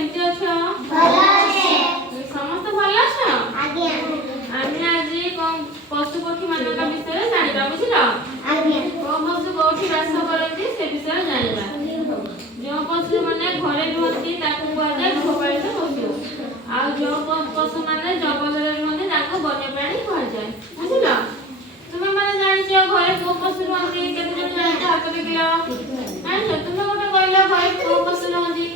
କେମିତି ଅଛ? ଭଲ ଅଛି। ସମସ୍ତେ ଭଲ ଅଛ? ଆଜ୍ଞା। ଆମେ ଆଜି ପଶୁ ପକ୍ଷୀ ମାନଙ୍କ ବିଷୟରେ ଜାଣିବା, ବୁଝିଲ? ଆଜ୍ଞା। କୋଉ ପଶୁ କୋଉଠି ବାସ କରନ୍ତି ସେ ବିଷୟରେ ଜାଣିବା। ଯେଉଁ ପଶୁ ମାନେ ଘରେ ରୁହନ୍ତି ତାକୁ କୁହାଯାଏ ଗୃହପାଳିତ ପଶୁ। ଆଉ ଯେଉଁ ପଶୁ ମାନେ ଜଙ୍ଗଲରେ ରୁହନ୍ତି ତାକୁ ବନ୍ୟପ୍ରାଣୀ କୁହାଯାଏ, ବୁଝିଲ? ତୁମେ ମାନେ ଜାଣିଛ ଘରେ କୋଉ ପଶୁ ରୁହନ୍ତି? କେତେ ଜଣ ଜାଣିଛ? ହାତ ଦେଖିଲ। ଜାଣିଛ? ତୁମେ ଗୋଟେ କହିଲ ଘରେ କୋଉ ପଶୁ ରୁହନ୍ତି?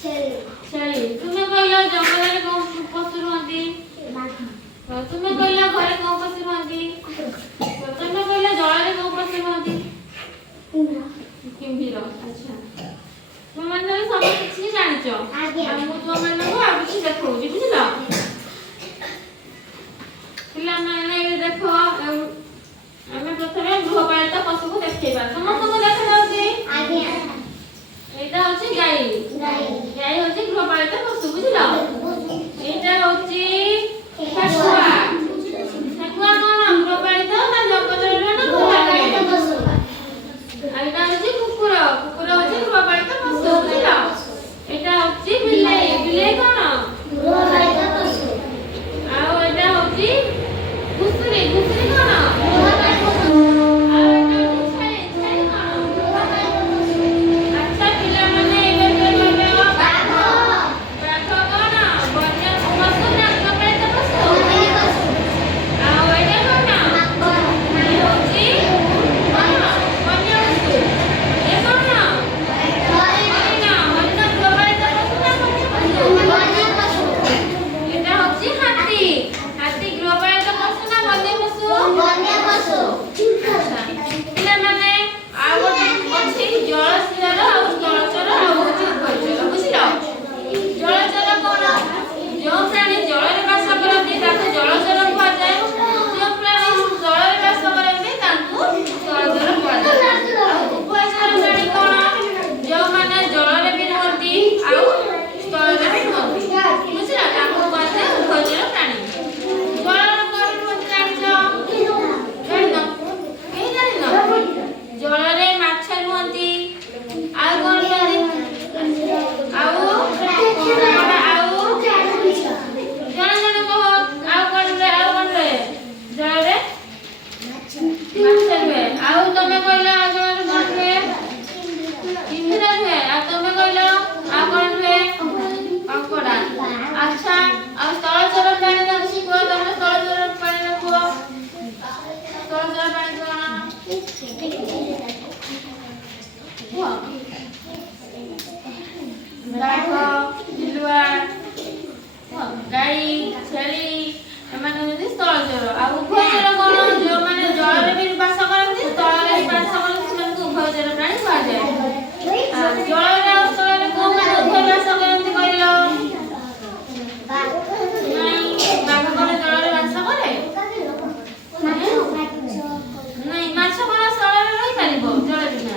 ଛେଳି। ତୁମେ କହିଲ ଜଙ୍ଗଲରେ କୋଉ ପଶୁ ରୁହନ୍ତି? ତୁମେ କହିଲ ଘରେ କୋଉ ପଶୁ ରୁହନ୍ତି? ତୁମେ କହିଲ ଜଳରେ କୋଉ ପଶୁ ରୁହନ୍ତି? କୁମ୍ଭୀର। ଆଚ୍ଛା, ତୁମେ ସବୁ କିଛି ଜାଣିଛ। ଆଉ ମୁଁ ତୁମମାନଙ୍କୁ ଆଉ କିଛି ଦେଖଉଛି, ବୁଝିଲ? ପିଲାମାନେ ଦେଖ, ଆମେ ପ୍ରଥମେ ଗୃହପାଳିତ ପଶୁକୁ ଦେଖେଇବା। ସମସ୍ତଙ୍କୁ ଦେଖାଯାଉଛି? ଏଇଟା ହଉଛି ଗାଈ। ଗାଈ ହଉଛି ଗୃହପାଳିତ ପଶୁ, ବୁଝିଲ? ଏଇଟା ହଉଛି ଠେକୁଆ। ଠେକୁଆ କଣ ଗୃହପାଳିତ ନା ଜଙ୍ଗଲରେ ରୁହେ ନା ଗୃହପାଳିତ ପଶୁ? ଆଉ ଏଇଟା ହଉଛି କୁକୁର। କୁକୁର ହଉଛି ଗୃହପାଳିତ ପଶୁ, ବୁଝିଲ? ଏଇଟା ହଉଛି ବିଲେଇ। ବିଲେଇ କଣ? ଗୃହପାଳିତ ପଶୁ। ଆଉ ଏଇଟା ହଉଛି ଘୁଷୁରୀ। ଘୁଷୁରୀ କଣ? ଗୃହପାଳିତ ପଶୁ। ଆଉ ଏଇଟା ହଉଛି ଛେଳି। ଛେଳି କଣ? ଗୃହପାଳିତ ପଶୁ। ଆଚ୍ଛା ପିଲାମାନେ ଏବେ କହିଲ ବାଘ। ବାଘ କଣ? ବନ୍ୟ ପଶୁ ନା ଗୃହପାଳିତ ପଶୁ? ଗୃହପାଳିତ ପଶୁ। ଆଉ ଏଇଟା କଣ? ମାଙ୍କଡ଼। ଇଏ ହଉଛି କଣ? ବନ୍ୟ ପଶୁ। ଇଏ କଣ? ହରିଣ। ହରିଣ ଗୃହପାଳିତ ପଶୁ ନା ବନ୍ୟ ପଶୁ? ବନ୍ୟ ପଶୁ। ଏଇଟା ହଉଛି ହାତୀ। ହାତୀ ଗୃହପାଳିତ ପଶୁ ନା ବନ୍ୟ ପଶୁ? ବନ୍ୟ ପଶୁ। ଆଚ୍ଛା ପିଲାମାନେ ଆଉ ଗୋଟେ ଅଛି ଜଳଚର ଆଉ ସ୍ଥଳଚର ଆଉ ହଉଛି ଉଭୟଚର, ବୁଝିଲ? ଜଳଚର କଣ? ଯେଉଁ ପ୍ରାଣୀ ଜଳରେ ବାସ କରନ୍ତି ତାକୁ ଜଳଚର କୁହାଯାଏ। ଯେଉଁ ପ୍ରାଣୀ ସ୍ଥଳରେ ବାସ କରନ୍ତି ତାକୁ ସ୍ଥଳଚର କୁହାଯାଏ। ଆଉ ଉଭୟଚର ପ୍ରାଣୀ କଣ? ଯେଉଁମାନେ ଜଳରେ ବି ରୁହନ୍ତି ଆଉ ସ୍ଥଳରେ ବି ରୁହନ୍ତି, ବୁଝିଲ? ତାକୁ କୁହାଯାଏ ଉଭୟଚର ପ୍ରାଣୀ। ଜଳରେ କୋଉଠି ରୁହନ୍ତି ଜାଣିଛ? ଜାଣିନ? କେହି ଜାଣିନ? ଜଳରେ ମାଛ ରୁହନ୍ତି। ଆଉ କଣ ରୁହନ୍ତି? ଆଉ ଜଣେ ଜଣେ କହ। ଆଉ କଣ ରୁହେ? ଆଉ କଣ ରୁହେ? ଜଳରେ ମାଛ ରୁହେ। ଆଉ ତମେ କହିଲ ଆଉ ଜଳରେ କଣ ରୁହେ? କୁମ୍ଭୀର ରୁହେ। ଆଉ ତମେ କହିଲ ଆଉ କଣ ରୁହେ? କଙ୍କଡ଼ା। ଆଚ୍ଛା, ଆଉ ସ୍ଥଳଚର ପ୍ରାଣୀ ଅଛି କୁହ। ତମେ ସ୍ଥଳଚର ପ୍ରାଣୀ କୁହ। ସ୍ଥଳଚର ପ୍ରାଣୀ କଣ? କୁହ। ବାଘ, ବିଲୁଆ, ଗାଈ, ଛେଳି ଏମାନେ ହଉଛନ୍ତି ସ୍ଥଳଚର। ଆଉ ଉଭୟଚର କଣ? ଯେଉଁମାନେ ଜଳରେ ବି ବାସ କରନ୍ତି ସ୍ଥଳରେ ବି ବାସ କରନ୍ତି ସେମାନଙ୍କୁ ଉଭୟଚର ପ୍ରାଣୀ କୁହାଯାଏ। ଜଳରେ ଆଉ ସ୍ଥଳରେ କୋଉମାନେ ଉଭୟ ବାସ କରନ୍ତି କହିଲ? ନାଇଁ, ବାଘ କଣ ଜଳରେ ବାସ କରେ? ନାଇଁ, ମାଛ କଣ ସ୍ଥଳରେ ରହିପାରିବ ଜଳ ବିନା?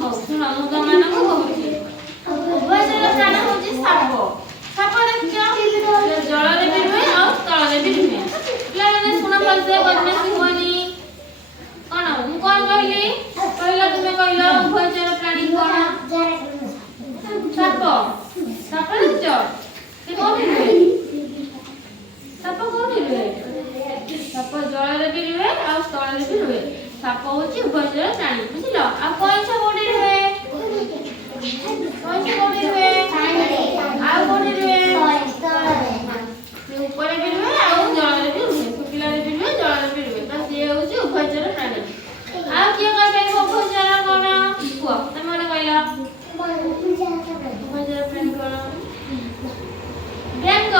ହଉ ଶୁଣ, ମୁଁ ତମମାନଙ୍କୁ କହୁଛି। ଉଭୟଚର ପ୍ରାଣୀ ହଉଛି ସାପ। ସାପ ଦେଖିଛ? ସେ ଜଳରେ ବି ରୁହେ ଆଉ ସ୍ଥଳରେ ବି ରୁହେ। ପିଲାମାନେ ଶୁଣ ଭଲସେ, ବଦମାସି ହୁଅନି। କଣ ମୁଁ କଣ କହିଲି? କହିଲ, ତୁମେ କହିଲ ଉଭୟଚର ପ୍ରାଣୀ କଣ? ସାପ। ସାପ ଦେଖିଛ? ସେ କୋଉଠି ରୁହେ? ସାପ କୋଉଠି ରୁହେ? ସାପ ଜଳରେ ବି ରୁହେ ଆଉ ସ୍ଥଳରେ ବି ରୁହେ। ସାପ ହଉଛି ଉଭୟଚର ପ୍ରାଣୀ, ବୁଝିଲ? ଆଉ କଇଁଛ କୋଉଠି ରୁହେ? କଇଁଛ କୋଉଠି ରୁହେ? ଆଉ କୋଉଠି ରୁହେ? ସେ ଉପରେ ବି ରୁହେ ଆଉ ଜଳରେ ବି ରୁହେ। ଶୁଖିଲାରେ ବି ରୁହେ, ଜଳରେ ବି ରୁହେ। ତ ସିଏ ହଉଛି ଉଭୟଚର ପ୍ରାଣୀ। ଆଉ କିଏ କହିପାରିବ ଉଭୟଚର କଣ? କୁହ, ତମେ ଗୋଟେ କହିଲ। ଉଭୟଚର ପ୍ରାଣୀ କଣ? ବେଙ୍ଗ।